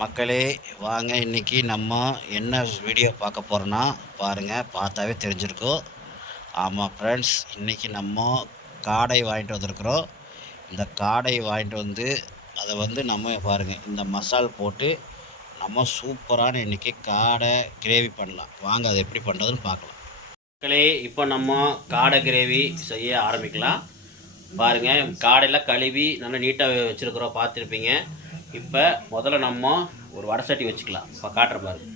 மக்களே வாங்க இன்றைக்கி நம்ம என்ன வீடியோ பார்க்க போகிறோன்னா பாருங்கள் பார்த்தாவே தெரிஞ்சிருக்கும். ஆமாம் ஃப்ரெண்ட்ஸ் இன்றைக்கி நம்ம காடை வாங்கிட்டு வந்திருக்கிறோம். இந்த காடை வாங்கிட்டு வந்து அதை வந்து நம்ம பாருங்கள் இந்த மசால் போட்டு நம்ம சூப்பரான இன்றைக்கி காடை கிரேவி பண்ணலாம். வாங்க அதை எப்படி பண்ணுறதுன்னு பார்க்கலாம். மக்களே இப்போ நம்ம காடை கிரேவி செய்ய ஆரம்பிக்கலாம். பாருங்கள் காடையெல்லாம் கழுவி நல்லா நீட்டாக வச்சுருக்குறோம் பார்த்துருப்பீங்க. இப்போ முதல்ல நம்ம ஒரு வடை சட்டி வச்சுக்கலாம். இப்போ காட்டுற பாருங்க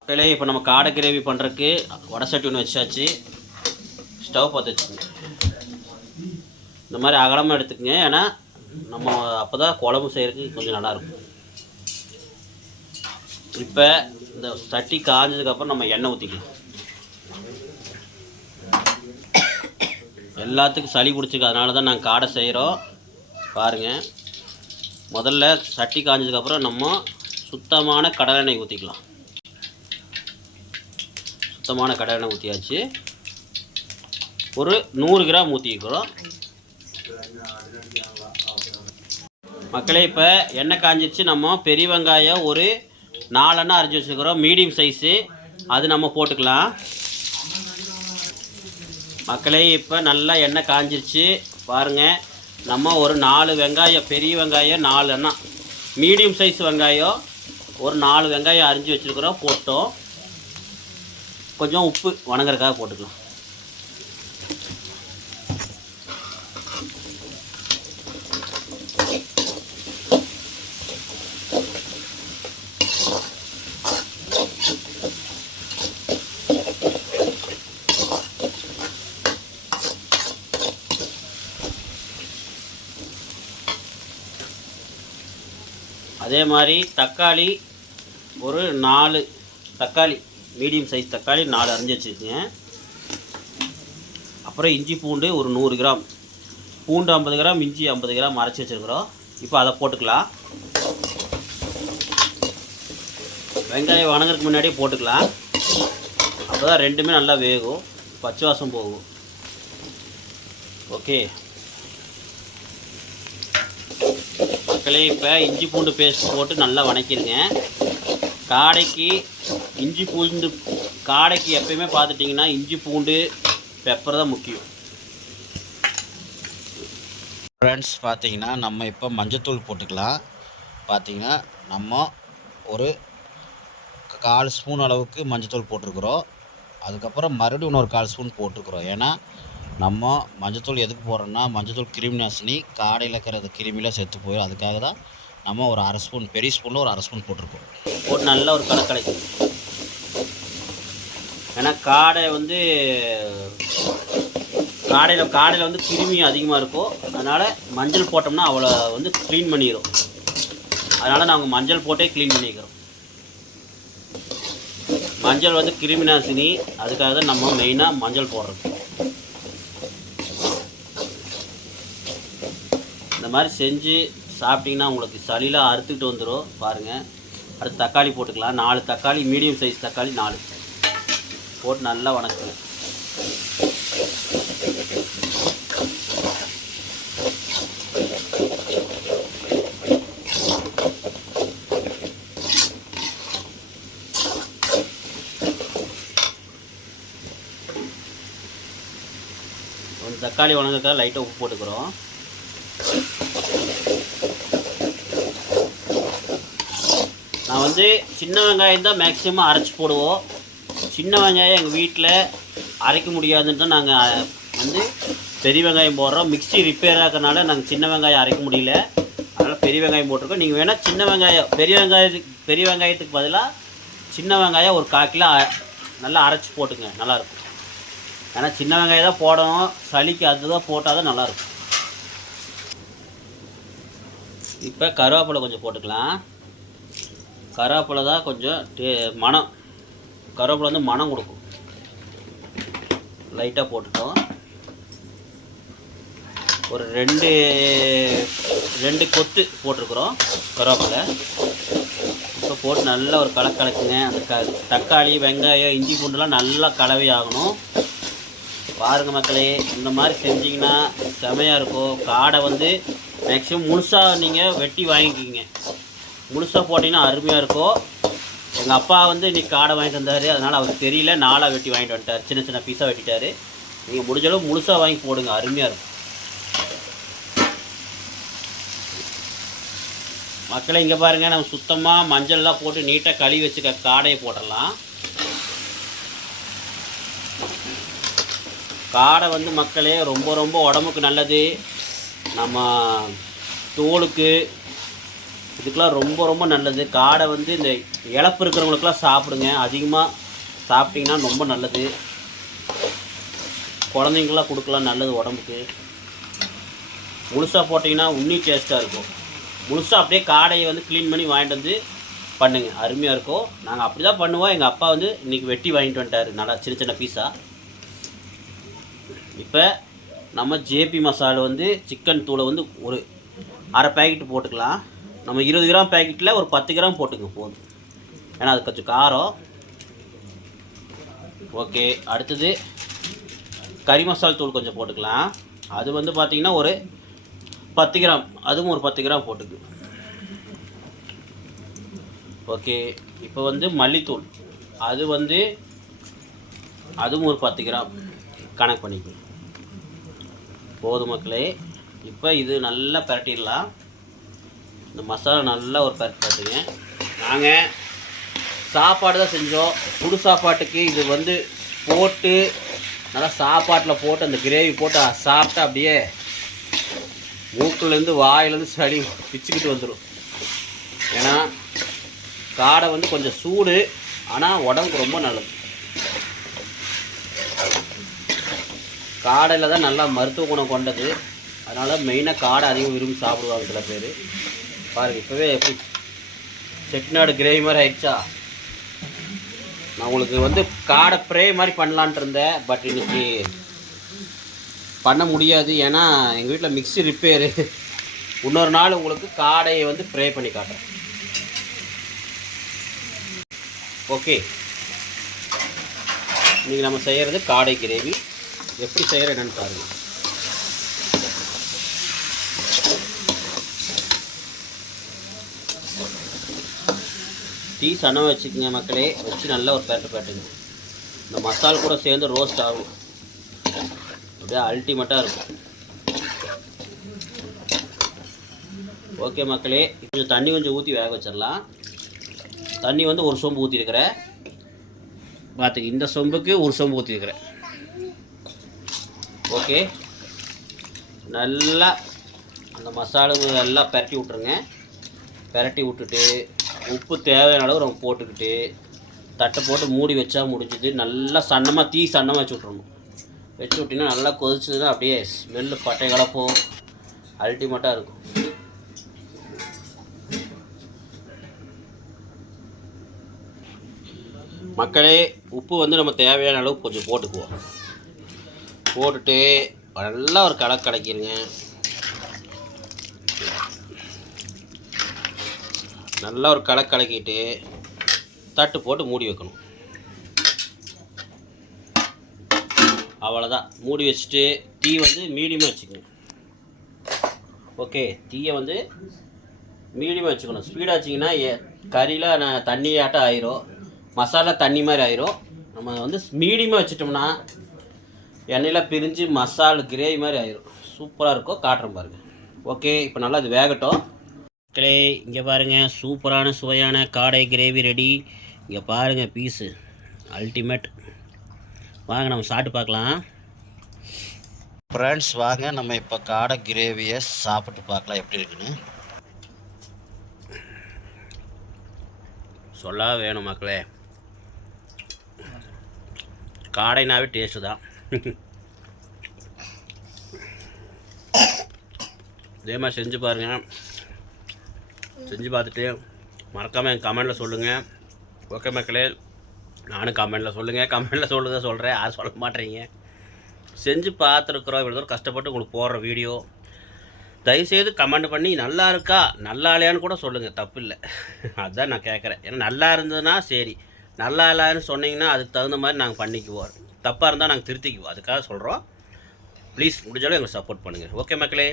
மக்களே இப்போ நம்ம காடை கிரேவி பண்ணுறதுக்கு வடை சட்டி ஒன்று வச்சாச்சு. ஸ்டவ் பற்ற வச்சுக்கோங்க. இந்த மாதிரி அகலமாக எடுத்துக்கங்க. ஏன்னா நம்ம அப்போ தான் குழம்பு செய்கிறதுக்கு கொஞ்சம் நல்லாயிருக்கும் இப்போ இந்த சட்டி காஞ்சதுக்கப்புறம் நம்ம எண்ணெய் ஊற்றிக்கலாம் எல்லாத்துக்கும் சளி பிடிச்சிக்கு அதனால தான் நாங்கள் காடை செய்கிறோம் பாருங்கள் முதல்ல சட்டி காஞ்சதுக்கப்புறம் நம்ம சுத்தமான கடலெண்ணெய் ஊற்றிக்கலாம் சுத்தமான கடலெண்ணெய் ஊற்றியாச்சு ஒரு நூறு கிராம் ஊற்றிக்கிறோம் மக்களே இப்போ எண்ணெய் காஞ்சிருச்சு. நம்ம பெரிய வெங்காயம் ஒரு நாலெண்ணா அரைஞ்சி வச்சுருக்கிறோம் மீடியம் சைஸு அது நம்ம போட்டுக்கலாம். மக்களே இப்போ நல்லா எண்ணெய் காஞ்சிருச்சு. பாருங்கள் நம்ம ஒரு நாலு வெங்காயம் பெரிய வெங்காயம் நாலு அண்ணா மீடியம் சைஸ் வெங்காயம் ஒரு நாலு வெங்காயம் அரிஞ்சு வச்சுருக்குறோம் போட்டோம். கொஞ்சம் உப்பு வணங்குறதுக்காக போட்டுக்கலாம். அதே மாதிரி தக்காளி ஒரு நாலு தக்காளி மீடியம் சைஸ் தக்காளி நாலு அரைஞ்சி வச்சுருக்கேன். அப்புறம் இஞ்சி பூண்டு ஒரு நூறு கிராம். பூண்டு ஐம்பது கிராம் இஞ்சி ஐம்பது கிராம் அரைச்சி வச்சுருக்குறோம். இப்போ அதை போட்டுக்கலாம். வெங்காயம் வணங்குறதுக்கு முன்னாடியே போட்டுக்கலாம். அப்போ தான் ரெண்டுமே நல்லா வேகும். பச்சை வாசம் போகும். ஓகே. மக்களே இப்போ இஞ்சி பூண்டு பேஸ்ட் போட்டு நல்லா வணக்கிடுங்க காடைக்கு இஞ்சி பூண்டு காடைக்கு எப்பயுமே பார்த்துட்டிங்கன்னா இஞ்சி பூண்டு பெப்பர் தான் முக்கியம். ஃப்ரெண்ட்ஸ் பார்த்தீங்கன்னா நம்ம இப்போ மஞ்சத்தூள் போட்டுக்கலாம். பார்த்திங்கன்னா நம்ம ஒரு கால் ஸ்பூன் அளவுக்கு மஞ்சத்தூள் போட்டிருக்குறோம். அதுக்கப்புறம் மறுபடியும் இன்னொரு கால் ஸ்பூன் போட்டிருக்குறோம். ஏன்னா நம்ம மஞ்சத்தூள் எதுக்கு போடுறோன்னா மஞ்சத்தூள் கிருமி நாசினி காடையில் இருக்கிற கிருமியெலாம் செத்து போயிடும் அதுக்காக தான் நம்ம ஒரு அரை ஸ்பூன் பெரிய ஸ்பூனில் ஒரு அரை ஸ்பூன் போட்டிருக்கோம். போட்டு நல்ல ஒரு கடற்கரை. ஏன்னா காடை வந்து காடையில் காடையில் வந்து கிருமி அதிகமாக இருக்கும். அதனால் மஞ்சள் போட்டோம்னா அவ்வளோ வந்து க்ளீன் பண்ணிடும் அதனால் நாங்கள் மஞ்சள் போட்டே க்ளீன் பண்ணிக்கிறோம். மஞ்சள் வந்து கிருமி நாசினி அதுக்காக தான் நம்ம மெயினாக மஞ்சள் போடுறது இந்த மாதிரி செஞ்சு சாப்பிட்டிங்கன்னா உங்களுக்கு சளியில் அறுத்துக்கிட்டு வந்துடும் பாருங்கள் அடுத்து தக்காளி போட்டுக்கலாம். நாலு தக்காளி மீடியம் சைஸ் தக்காளி நாலு. போட்டு நல்லா வணக்குங்க. தக்காளி வணங்கக்காக லைட்டாக உப்பு போட்டுக்கிறோம் நான் வந்து சின்ன வெங்காயம் தான் மேக்ஸிமம் அரைச்சி போடுவோம். சின்ன வெங்காயம் எங்கள் வீட்டில் அரைக்க முடியாதுன்னு தான் நாங்கள் வந்து பெரிய வெங்காயம் போடுறோம். மிக்சி ரிப்பேர் ஆகிறதுனால நாங்கள் சின்ன வெங்காயம் அரைக்க முடியல. அதனால் பெரிய வெங்காயம் போட்டிருக்கோம். நீங்கள் வேணால் சின்ன வெங்காயம் பெரிய வெங்காயத்துக்கு பெரிய வெங்காயத்துக்கு பதிலாக சின்ன வெங்காயம் ஒரு கால் கிலோ நல்லா அரைச்சி போட்டுங்க. நல்லாயிருக்கும். ஏன்னா சின்ன வெங்காயம் தான் போடணும். சளிக்கு அதுதான் போட்டால் தான் நல்லாயிருக்கும். இப்போ கருவேப்பிலை கொஞ்சம் போட்டுக்கலாம். கருவேப்பிலை தான் கொஞ்சம் டே மனம் கருவேப்பிலை வந்து மனம் கொடுக்கும். லைட்டாக போட்டுட்டோம். ஒரு ரெண்டு ரெண்டு கொத்து போட்டிருக்குறோம் கருவேப்பிலை. இப்போ போட்டு நல்லா ஒரு கலக்கு கலக்குங்க. அந்த க தக்காளி வெங்காயம் இஞ்சி பூண்டுலாம் நல்லா கலவை ஆகணும். பாருங்கள் மக்களே இந்த மாதிரி செஞ்சிங்கன்னா செமையாக இருக்கும். காடை வந்து மேக்ஸிமம் முழுசாக நீங்கள் வெட்டி வாங்கிக்கிங்க. முழுசாக போட்டிங்கன்னா அருமையாக இருக்கும். எங்கள் அப்பா வந்து இன்றைக்கி காடை வாங்கிட்டு வந்தார். அதனால் அவருக்கு தெரியல. நாளாக வெட்டி வாங்கிட்டு வந்துட்டார். சின்ன சின்ன பீஸாக வெட்டிட்டார். நீங்கள் முடிஞ்சளவு முழுசாக வாங்கி போடுங்க. அருமையாக இருக்கும். மக்களை இங்கே பாருங்கள் நம்ம சுத்தமாக மஞ்சள்லாம் போட்டு நீட்டாக கழுவி வச்சுக்க காடையை போட்டுடலாம். காடை வந்து மக்களே ரொம்ப ரொம்ப உடம்புக்கு நல்லது. நம்ம தோலுக்கு இதுக்கெலாம் ரொம்ப ரொம்ப நல்லது. காடை வந்து இந்த இழப்பு இருக்கிறவங்களுக்குலாம் சாப்பிடுங்க. அதிகமாக சாப்பிட்டிங்கன்னா ரொம்ப நல்லது. குழந்தைங்களாம் கொடுக்கலாம். நல்லது உடம்புக்கு. முழுசாக போட்டிங்கன்னா உன்னி டேஸ்ட்டாக இருக்கும். முழுசாக அப்படியே காடையை வந்து க்ளீன் பண்ணி வாங்கிட்டு வந்து பண்ணுங்கள் அருமையாக இருக்கும். நாங்கள் அப்படி தான் பண்ணுவோம். எங்கள் அப்பா வந்து இன்றைக்கி வெட்டி வாங்கிட்டு வந்துட்டார். நல்லா சின்ன சின்ன பீஸாக இப்போ நம்ம ஜேபி மசாலா வந்து சிக்கன் தூளை வந்து ஒரு அரை பேக்கெட் போட்டுக்கலாம். நம்ம இருபது கிராம் பேக்கெட்டில் ஒரு பத்து கிராம் போட்டுங்க போதும். ஏன்னா அது கொஞ்சம் காரம். ஓகே அடுத்தது கறி மசால் தூள் கொஞ்சம் போட்டுக்கலாம். அது வந்து பார்த்திங்கன்னா ஒரு பத்து கிராம் அதுவும் ஒரு பத்து கிராம் போட்டுக்கு. ஓகே இப்போ வந்து மல்லித்தூள். அது வந்து அதுவும் ஒரு பத்து கிராம். கணக்கு பண்ணிக்கணும் போதும் மக்களே. இப்போ இது நல்லா பரட்டிடலாம். இந்த மசாலா நல்லா ஒரு பரட்டு பரட்டுங்க நாங்கள் சாப்பாடு தான் செஞ்சோம். புது சாப்பாட்டுக்கு இது வந்து போட்டு நல்லா சாப்பாட்டில் போட்டு அந்த கிரேவி போட்டு சாப்பிட்டா அப்படியே மூக்குலேருந்து வாயிலேருந்து சளி பிச்சுக்கிட்டு வந்துடும் ஏன்னா காடை வந்து கொஞ்சம் சூடு ஆனால் உடம்புக்கு ரொம்ப நல்லது. காடையில் தான் நல்லா மருத்துவ குணம் கொண்டது. அதனால் மெயினாக காடை அதிகம் விரும்பி சாப்பிடுவாங்க சில பேர். பாருங்கள் இப்போவே எப்படி செட்டிநாடு கிரேவி மாதிரி ஆயிடுச்சா? நான் உங்களுக்கு வந்து காடை ப்ரே மாதிரி பண்ணலான்ட்டு இருந்தேன் பட் இன்னைக்கு பண்ண முடியாது. ஏன்னா எங்கள் வீட்டில் மிக்ஸி ரிப்பேரு இன்னொரு நாள் உங்களுக்கு காடையை வந்து ப்ரே பண்ணி காட்டுறேன். ஓகே இன்றைக்கி நம்ம செய்கிறது காடை கிரேவி. எப்படி செய்கிற என்னென்னு பாருங்கள் டீ சனம் வச்சுக்கோங்க மக்களே. வச்சு நல்லா ஒரு பேட்டு பேட்டுங்க இந்த மசால் கூட சேர்ந்து ரோஸ்ட் ஆகும். அப்படியே அல்டிமேட்டாக இருக்கும். ஓகே மக்களே கொஞ்சம் தண்ணி கொஞ்சம் ஊற்றி வேக வச்சிடலாம். தண்ணி வந்து ஒரு சொம்பு ஊற்றிருக்கிறேன் பார்த்துக்க இந்த சொம்புக்கு ஒரு சொம்பு ஊற்றிருக்கிறேன் ஓகே நல்லா அந்த மசாலா எல்லாம் பரட்டி விட்ருங்க பரட்டி விட்டுட்டு உப்பு தேவையான அளவு நம்ம போட்டுக்கிட்டு தட்டை போட்டு மூடி வச்சா முடிஞ்சுது. நல்லா சன்னமாக தீ சன்னமாக வச்சு விட்றணும் வச்சு விட்டிங்கன்னா நல்லா கொதிச்சதுன்னா அப்படியே ஸ்மெல்லு பட்டை கலப்போம். அல்டிமேட்டாக இருக்கும். மக்களே உப்பு வந்து நம்ம தேவையான அளவு கொஞ்சம் போட்டுக்குவோம். போட்டுட்டு நல்லா ஒரு கலக்கு கலக்கிடுங்க நல்லா ஒரு களை கலக்கிட்டு தட்டு போட்டு மூடி வைக்கணும். அவ்வளோதான் மூடி வச்சுட்டு தீ வந்து மீடியமாக வச்சுக்கணும். ஓகே தீயை வந்து மீடியமாக வச்சுக்கணும். ஸ்பீடாக வச்சிங்கன்னா கறியில் நான் தண்ணி ஆட்டம் ஆயிரும். மசாலா தண்ணி மாதிரி ஆயிரும். நம்ம வந்து மீடியமாக வச்சுட்டோம்னா எண்ணெயில் பிரிஞ்சு மசால் கிரேவி மாதிரி ஆயிரும். சூப்பராக இருக்கும். காட்டுறேன் பாருங்கள் ஓகே இப்போ நல்லா அது வேகட்டும். மக்களே இங்கே பாருங்கள் சூப்பரான சுவையான காடை கிரேவி ரெடி இங்கே பாருங்கள் பீஸு அல்டிமேட் வாங்க நம்ம சாப்பிட்டு பார்க்கலாம். ஃப்ரெண்ட்ஸ் வாங்க நம்ம இப்போ காடை கிரேவியை சாப்பிட்டு பார்க்கலாம் எப்படி இருக்குன்னு. சொல்ல வேணும் மக்களே. காடைனாவே டேஸ்ட்டு தான். இதே மாதிரி செஞ்சு பாருங்கள் செஞ்சு பார்த்துட்டு மறக்காமல் என் கமெண்டில் சொல்லுங்கள் ஓகே மக்களே நானும் கமெண்டில் சொல்லுங்கள் கமெண்டில் சொல்லுங்கள் சொல்கிறேன் யாரும் சொல்ல மாட்டேறீங்க. செஞ்சு பார்த்துருக்குறோம். இவ்வளோ தூரம் கஷ்டப்பட்டு உங்களுக்கு போடுற வீடியோ தயவுசெய்து கமெண்ட் பண்ணி நல்லா இருக்கா? நல்லா இல்லையான்னு கூட சொல்லுங்கள் தப்பு இல்லை. அதுதான் நான் கேட்குறேன் ஏன்னா நல்லா இருந்ததுன்னா சரி. நல்லா இல்லைன்னு சொன்னீங்கன்னா அதுக்கு தகுந்த மாதிரி நாங்கள் பண்ணிக்குவோம். தப்பாக இருந்தால் நாங்கள் திருத்திக்குவோம். அதுக்காக சொல்கிறோம் ப்ளீஸ் முடிஞ்சாலும் எங்களுக்கு சப்போர்ட் பண்ணுங்கள் ஓகே மக்களே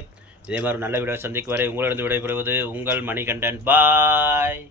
இதே மாதிரி நல்ல வீடியோ சந்திக்கும் வரை உங்களிடம் விடைபெறுவது உங்கள் மணிகண்டன். பாய்